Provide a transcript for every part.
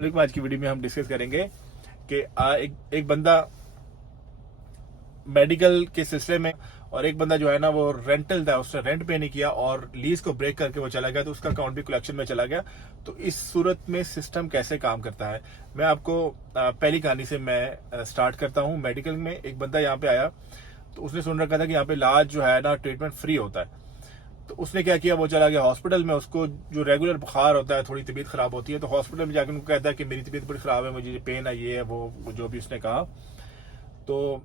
आज की वीडियो में हम डिस्कस करेंगे कि एक बंदा मेडिकल के सिलसिले में और एक बंदा जो है ना वो रेंटल था, उसने रेंट पे नहीं किया और लीज को ब्रेक करके वो चला गया, तो उसका अकाउंट भी कलेक्शन में चला गया। तो इस सूरत में सिस्टम कैसे काम करता है, मैं आपको पहली कहानी से मैं स्टार्ट करता हूँ। मेडिकल में एक बंदा यहाँ पे आया, तो उसने सुन रखा था कि यहाँ पे इलाज जो है ना ट्रीटमेंट फ्री होता है। तो उसने क्या किया, वो चला गया हॉस्पिटल में। उसको जो रेगुलर बुखार होता है, थोड़ी तबीयत खराब होती है, तो हॉस्पिटल में जाकर उनको कहता है कि मेरी तबीयत बड़ी खराब है, मुझे पेन है, ये है वो जो भी उसने कहा। तो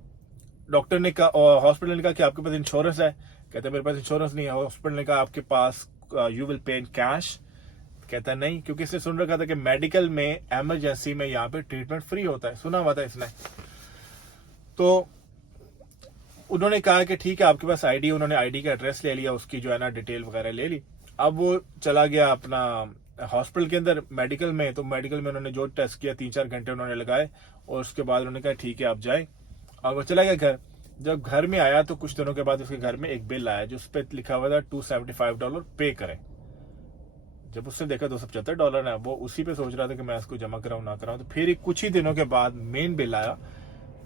डॉक्टर ने कहा और हॉस्पिटल ने कहा कि आपके पास इंश्योरेंस है। कहता है मेरे पास इंश्योरेंस नहीं है। हॉस्पिटल ने कहा आपके पास you will pay in cash. कहता है नहीं, क्योंकि इसने सुन रखा था कि मेडिकल में इमरजेंसी में यहाँ पे ट्रीटमेंट फ्री होता है, सुना हुआ था इसने। तो उन्होंने कहा कि ठीक है आपके पास आईडी, उन्होंने आईडी का एड्रेस ले लिया, उसकी जो है ना डिटेल वगैरह ले ली। अब वो चला गया अपना हॉस्पिटल के अंदर मेडिकल में। तो मेडिकल में उन्होंने जो टेस्ट किया 3-4 घंटे उन्होंने लगाए और उसके बाद उन्होंने कहा ठीक है आप जाए, और वो चला गया घर। जब घर में आया तो कुछ दिनों के बाद उसके घर में एक बिल आया जिस पे लिखा हुआ था $275 पे करें। जब उसने देखा $275 है, वो उसी पे सोच रहा था कि मैं इसको जमा कराऊं ना कराऊं। तो फिर कुछ ही दिनों के बाद मेन बिल आया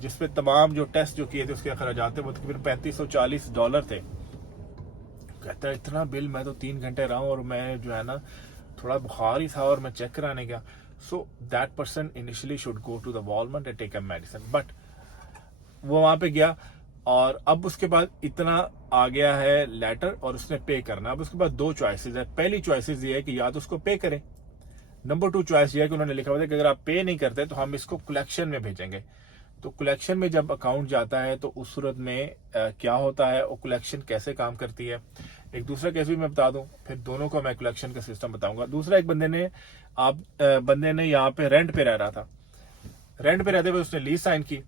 जिसपे तमाम जो टेस्ट जो किए थे उसके अखराजात थे वो तकरीबन $3540 थे। कहता है इतना बिल, मैं तो 3 घंटे रहा हूँ और मैं जो है ना थोड़ा बुखार ही था और मैं चेक कराने गया। So that person initially should go to the Walmart and take a medicine, but वो वहां पे गया और अब उसके बाद इतना आ गया है लेटर और उसने पे करना। अब उसके बाद 2 चॉइसेस है। पहली चॉइसेस ये है कि या तो उसको पे करें, नंबर 2 चॉइस ये है कि उन्होंने लिखा हुआ था कि अगर आप पे नहीं करते तो हम इसको कलेक्शन में भेजेंगे। तो कलेक्शन में जब अकाउंट जाता है तो उस सूरत में क्या होता है और कलेक्शन कैसे काम करती है, एक दूसरा केस भी मैं बता दूं, फिर दोनों को मैं कलेक्शन का सिस्टम बताऊंगा। दूसरा, एक बंदे ने यहाँ पे रेंट पे रह रहा था। रेंट पे रहते हुए उसने लीज साइन की।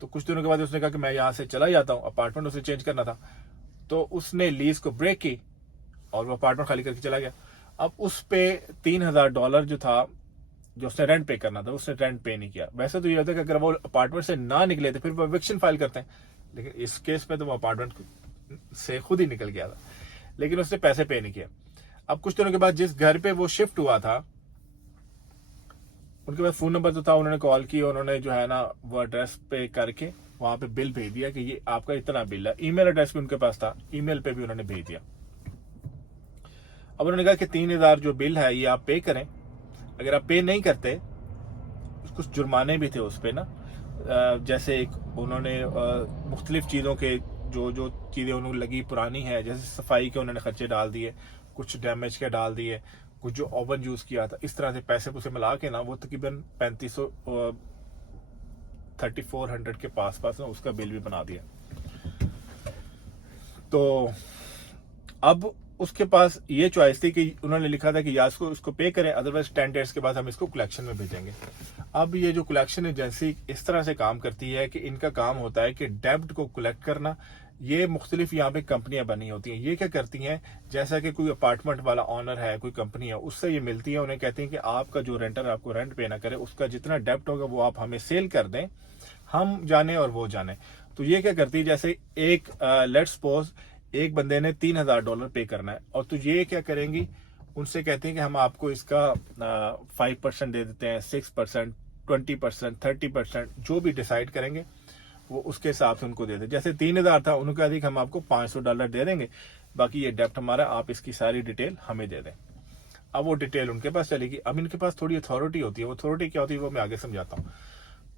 तो कुछ दिनों के बाद उसने कहा कि मैं यहाँ से चला जाता हूँ, अपार्टमेंट उसे चेंज करना था। तो उसने लीज को ब्रेक की और वो अपार्टमेंट खाली करके चला गया। अब उस पे $3000 जो था, जो उसने रेंट पे करना था, उसने रेंट पे नहीं किया। वैसे तो ये होता है कि अगर वो अपार्टमेंट से ना निकले तो फिर वो एविक्शन फाइल करते हैं, लेकिन इस केस में तो वो अपार्टमेंट से खुद ही निकल गया था, लेकिन उसने पैसे पे नहीं किया। अब कुछ दिनों के बाद जिस घर पे वो शिफ्ट हुआ था उनके पास फोन नंबर तो था, उन्होंने कॉल की, उन्होंने जो है ना वो एड्रेस पे करके वहां पे बिल भेज दिया कि ये आपका इतना बिल है। ईमेल एड्रेस भी उनके पास था, ईमेल पे भी उन्होंने भेज दिया। अब उन्होंने कहा कि 3000 जो बिल है ये आप पे करें, अगर आप पे नहीं करते कुछ जुर्माने भी थे उस पर ना। जैसे एक उन्होंने मुख्तलिफ चीज़ों के जो जो चीज़ें उन्होंने लगी पुरानी है, जैसे सफाई के उन्होंने खर्चे डाल दिए, कुछ डैमेज के डाल दिए, कुछ जो ओवन यूज़ किया था, इस तरह से पैसे पुसे मिला के ना वो तकरीबन 3400 के पास ना उसका बिल भी बना दिया। तो अब उसके पास ये चॉइस थी कि उन्होंने लिखा था कि या इसको पे करें, अदरवाइज 10 डेज के बाद हम इसको कलेक्शन में भेजेंगे। अब ये जो कलेक्शन एजेंसी इस तरह से काम करती है कि इनका काम होता है कि डेब्ट को कलेक्ट करना। ये मुख्तलिफ यहाँ पे कंपनियां बनी होती हैं। ये क्या करती हैं, जैसा कि कोई अपार्टमेंट वाला ऑनर है, कोई कंपनी है, उससे ये मिलती है, उन्हें कहती हैं कि आपका जो रेंटर आपको रेंट पे ना करे, उसका जितना डेब्ट होगा वो आप हमें सेल कर दें, हम जाने और वो जाने। तो ये क्या करती है, जैसे एक लेट्स सपोज एक बंदे ने $3000 पे करना है, और तो ये क्या करेंगी, उनसे कहते हैं कि हम आपको इसका 5% दे देते हैं, 6%, 20%, 30%, जो भी डिसाइड करेंगे वो उसके हिसाब से उनको दे दें। जैसे 3000 था, उन्होंने कहा कि हम आपको $500 दे देंगे, बाकी ये डेप्ट हमारा, आप इसकी सारी डिटेल हमें दे दें। अब वो डिटेल उनके पास चलेगी। अब इनके पास थोड़ी अथॉरिटी होती है, वो अथॉरिटी क्या होती है वो मैं आगे समझाता हूँ।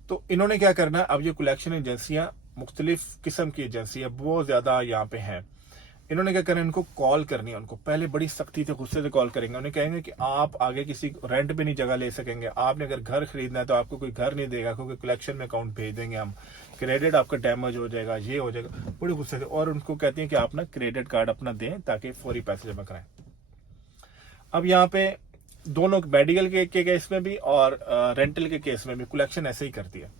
तो इन्होंने क्या करना है, अब ये कलेक्शन एजेंसियां मुख्तलिफ किस्म की एजेंसियां बहुत ज्यादा यहाँ पे हैं। इन्होंने क्या करना है, इनको कॉल करनी है। उनको पहले बड़ी सख्ती से गुस्से से कॉल करेंगे, उन्हें कहेंगे कि आप आगे किसी रेंट पे नहीं जगह ले सकेंगे, आपने अगर घर खरीदना है तो आपको कोई घर नहीं देगा, क्योंकि कलेक्शन में अकाउंट भेज देंगे हम, क्रेडिट आपका डैमेज हो जाएगा, ये हो जाएगा, बड़ी गुस्से से। और उनको कहते हैं कि आप ना क्रेडिट कार्ड अपना दें ताकि फौरी पैसे जमा कराएं। अब यहाँ पे दोनों मेडिकल के केस में भी और रेंटल के केस में भी कलेक्शन ऐसे ही करती है।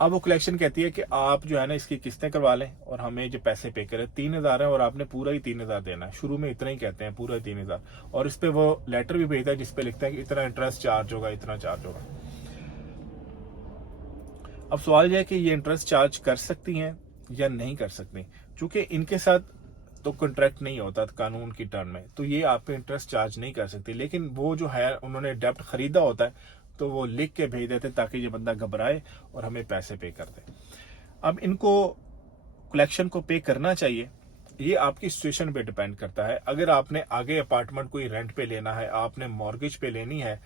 अब वो कलेक्शन कहती है कि आप जो है ना इसकी किस्तें करवा लें और हमें जो पैसे पे करें। 3000 है और आपने पूरा ही 3000 देना है। शुरू में इतना ही कहते हैं, पूरा ही 3000, और इस पे वो लेटर भी भेजता है जिसपे लिखता है कि इतना इंटरेस्ट चार्ज होगा, इतना चार्ज होगा। अब सवाल यह है कि ये इंटरेस्ट चार्ज कर सकती हैं या नहीं कर सकती। चूंकि इनके साथ तो कॉन्ट्रैक्ट नहीं होता कानून की टर्म में, तो ये आप पे इंटरेस्ट चार्ज नहीं कर सकती। लेकिन वो जो है उन्होंने डेप्ट खरीदा होता है तो वो लिख के भेज देते ताकि ये बंदा घबराए और हमें पैसे पे कर दे। अब इनको कलेक्शन को पे करना चाहिए, ये आपकी सिचुएशन पे डिपेंड करता है। अगर आपने आगे अपार्टमेंट कोई रेंट पे लेना है, आपने मॉर्गेज पे लेनी है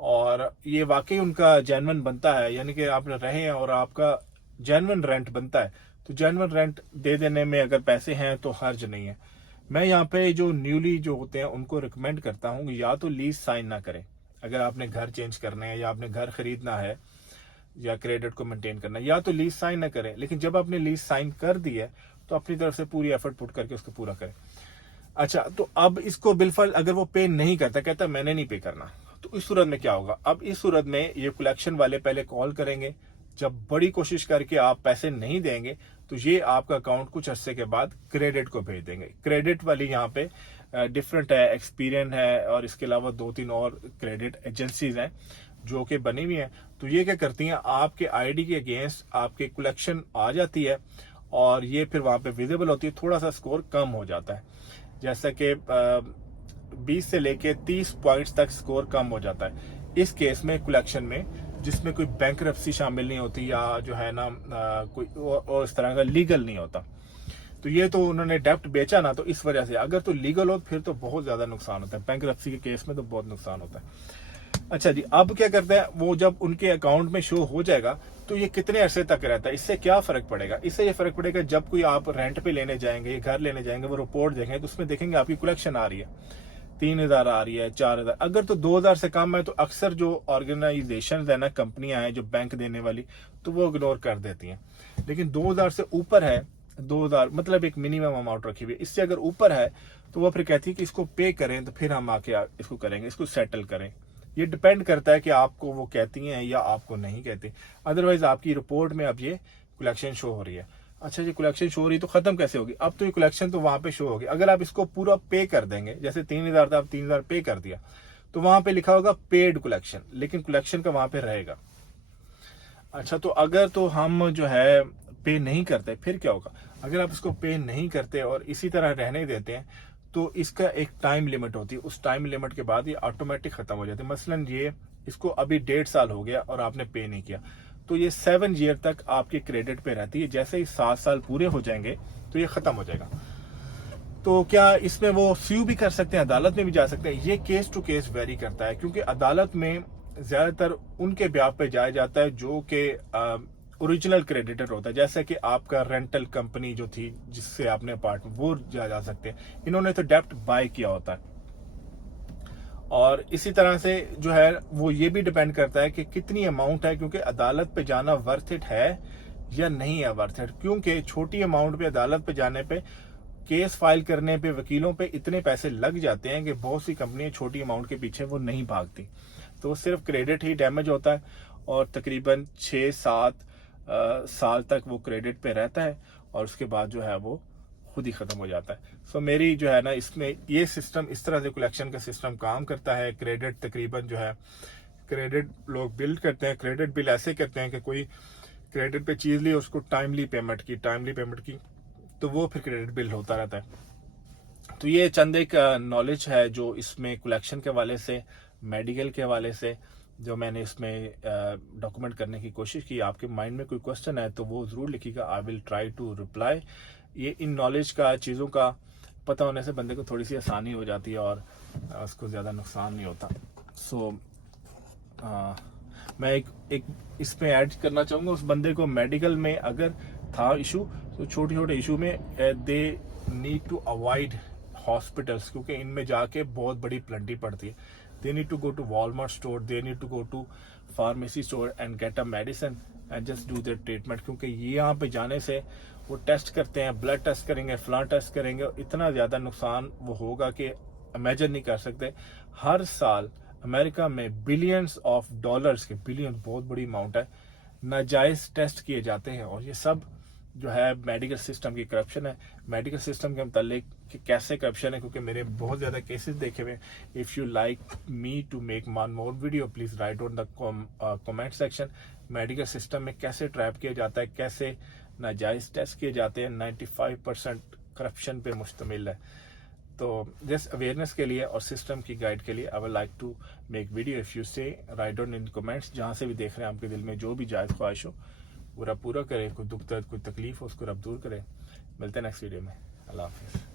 और ये वाकई उनका जेन्युइन बनता है, यानी कि आप रहे हैं और आपका जेन्युइन रेंट बनता है, तो जेन्युइन रेंट दे देने में अगर पैसे हैं तो हर्ज नहीं है। मैं यहाँ पे जो न्यूली जो होते हैं उनको रिकमेंड करता हूँ या तो लीज साइन ना करें। अगर आपने घर चेंज करना है या आपने घर खरीदना है या क्रेडिट को मेंटेन करना है, या तो लीज साइन ना करें, लेकिन जब आपने लीज साइन कर दी है तो अपनी तरफ से पूरी एफर्ट पुट करके उसको पूरा करें। अच्छा, तो अब इसको बिलफल अगर वो पे नहीं करता, कहता मैंने नहीं पे करना, तो इस सूरत में क्या होगा? अब इस सूरत में ये कलेक्शन वाले पहले कॉल करेंगे, जब बड़ी कोशिश करके आप पैसे नहीं देंगे तो ये आपका अकाउंट कुछ अरसे के बाद क्रेडिट को भेज देंगे। क्रेडिट वाली यहाँ पे डिफरेंट है, एक्सपीरियन है और इसके अलावा 2-3 और क्रेडिट एजेंसीज हैं जो कि बनी हुई हैं। तो ये क्या करती हैं, आपके आईडी के अगेंस्ट आपके कलेक्शन आ जाती है और ये फिर वहां पे विजिबल होती है, थोड़ा सा स्कोर कम हो जाता है, जैसा कि 20 से लेके 30 पॉइंट्स तक स्कोर कम हो जाता है इस केस में, कलेक्शन में, जिसमें कोई बैंकरप्सी शामिल नहीं होती या जो है ना कोई और इस तरह का लीगल नहीं होता। तो ये तो उन्होंने डेप्ट बेचा ना, तो इस वजह से। अगर तो लीगल हो फिर तो बहुत ज्यादा नुकसान होता है, बैंकरप्सी के केस में तो बहुत नुकसान होता है। अच्छा जी, अब क्या करते हैं वो, जब उनके अकाउंट में शो हो जाएगा तो ये कितने अरसे तक रहता है, इससे क्या फर्क पड़ेगा? इससे ये फर्क पड़ेगा जब कोई आप रेंट पे लेने जाएंगे, घर लेने जाएंगे, वो रिपोर्ट देखेंगे तो उसमें देखेंगे आपकी कलेक्शन आ रही है 3000 आ रही है, 4000। अगर तो 2000 से कम है तो अक्सर जो ऑर्गेनाइजेशन है ना, कंपनियां हैं जो बैंक देने वाली, तो वो इग्नोर कर देती हैं। लेकिन 2000 से ऊपर है, 2000 मतलब एक मिनिमम अमाउंट रखी हुई है, इससे अगर ऊपर है तो वो फिर कहती है कि इसको पे करें, तो फिर हम आके इसको करेंगे, इसको सेटल करें। ये डिपेंड करता है कि आपको वो कहती हैं या आपको नहीं कहती। अदरवाइज आपकी रिपोर्ट में अब ये कलेक्शन शो हो रही है। अच्छा जी, कलेक्शन शो हो रही है तो खत्म कैसे होगी? अब तो ये कलेक्शन तो वहां पे शो होगी। अगर आप इसको पूरा पे कर देंगे, जैसे 3000 था, आप 3000 पे कर दिया, तो वहां पे लिखा होगा पेड कलेक्शन, लेकिन कलेक्शन का वहां पे रहेगा। अच्छा, तो अगर तो हम जो है पे नहीं करते फिर क्या होगा? अगर आप इसको पे नहीं करते और इसी तरह रहने देते हैं तो इसका एक टाइम लिमिट होती है, उस टाइम लिमिट के बाद ये ऑटोमेटिक खत्म हो जाती है। मसलन ये इसको अभी 1.5 साल हो गया और आपने पे नहीं किया, तो ये 7 ईयर तक आपके क्रेडिट पे रहती है। जैसे ही 7 साल पूरे हो जाएंगे तो ये खत्म हो जाएगा। तो क्या इसमें वो स्यू भी कर सकते हैं, अदालत में भी जा सकते हैं? ये केस टू केस वेरी करता है, क्योंकि अदालत में ज्यादातर उनके ब्याह पे जाया जाता है जो कि ओरिजिनल क्रेडिटर होता है। जैसे कि आपका रेंटल कंपनी जो थी जिससे आपने अपार्टमेंट, वो जा सकते हैं। इन्होंने तो डेप्ट बाय किया होता है। और इसी तरह से जो है वो ये भी डिपेंड करता है कि कितनी अमाउंट है, क्योंकि अदालत पे जाना वर्थ इट है या नहीं है वर्थ इट। क्योंकि छोटी अमाउंट पे अदालत पे जाने पे, केस फाइल करने पे, वकीलों पे इतने पैसे लग जाते हैं कि बहुत सी कंपनियां छोटी अमाउंट के पीछे वो नहीं भागती। तो सिर्फ क्रेडिट ही डैमेज होता है और तकरीबन 6-7 साल तक वो क्रेडिट पे रहता है और उसके बाद जो है वो खुद ही खत्म हो जाता है। सो मेरी जो है ना, इसमें ये सिस्टम, इस तरह से कलेक्शन का सिस्टम काम करता है। क्रेडिट तकरीबन जो है, क्रेडिट लोग बिल्ड करते हैं, क्रेडिट बिल ऐसे करते हैं कि कोई क्रेडिट पे चीज ली, उसको टाइमली पेमेंट की तो वो फिर क्रेडिट बिल होता रहता है। तो ये चंद एक नॉलेज है जो इसमें कलेक्शन के हवाले से, मेडिकल के हवाले से जो मैंने इसमें डॉक्यूमेंट करने की कोशिश की। आपके माइंड में कोई क्वेश्चन है तो वो जरूर लिखिएगा, I will try to reply. ये इन नॉलेज का, चीज़ों का पता होने से बंदे को थोड़ी सी आसानी हो जाती है और उसको ज़्यादा नुकसान नहीं होता। सो मैं एक इसमें ऐड करना चाहूँगा, उस बंदे को मेडिकल में अगर था इशू, तो छोटे छोटे इशू में they need to avoid hospitals, क्योंकि इनमें जाके बहुत बड़ी प्लंटी पड़ती है। They need to go to Walmart store, they need to go to pharmacy store and get a medicine and just do their treatment. क्योंकि ये यहाँ पे जाने से वो टेस्ट करते हैं, ब्लड टेस्ट करेंगे, फलां टेस्ट करेंगे, इतना ज्यादा नुकसान वो होगा कि इमेजिन नहीं कर सकते। हर साल अमेरिका में बिलियंस ऑफ डॉलर्स के, बिलियन बहुत बड़ी अमाउंट है, नाजायज टेस्ट किए जाते हैं। और ये सब जो है मेडिकल सिस्टम की करप्शन है। मेडिकल सिस्टम के मुतालिक कि कैसे करप्शन है, क्योंकि मेरे बहुत ज्यादा केसेस देखे हुए। If you like me to make one more video, please write on the comment section. Medical system में कैसे ट्रैप किया जाता है, कैसे नाजायज टेस्ट किए जाते हैं, 95% करप्शन पे मुश्तमिल है। तो जस्ट अवेयरनेस के लिए और सिस्टम की गाइड के लिए I would like to make video. If you say write down in comments, जहाँ से भी देख रहे हैं आपके दिल में जो भी जायज़ ख्वाहिश हो पूरा करें, कोई दुख दर्द कोई तकलीफ हो उसको रब दूर करें। मिलते हैं नेक्स्ट वीडियो में। अल्लाह हाफिज़।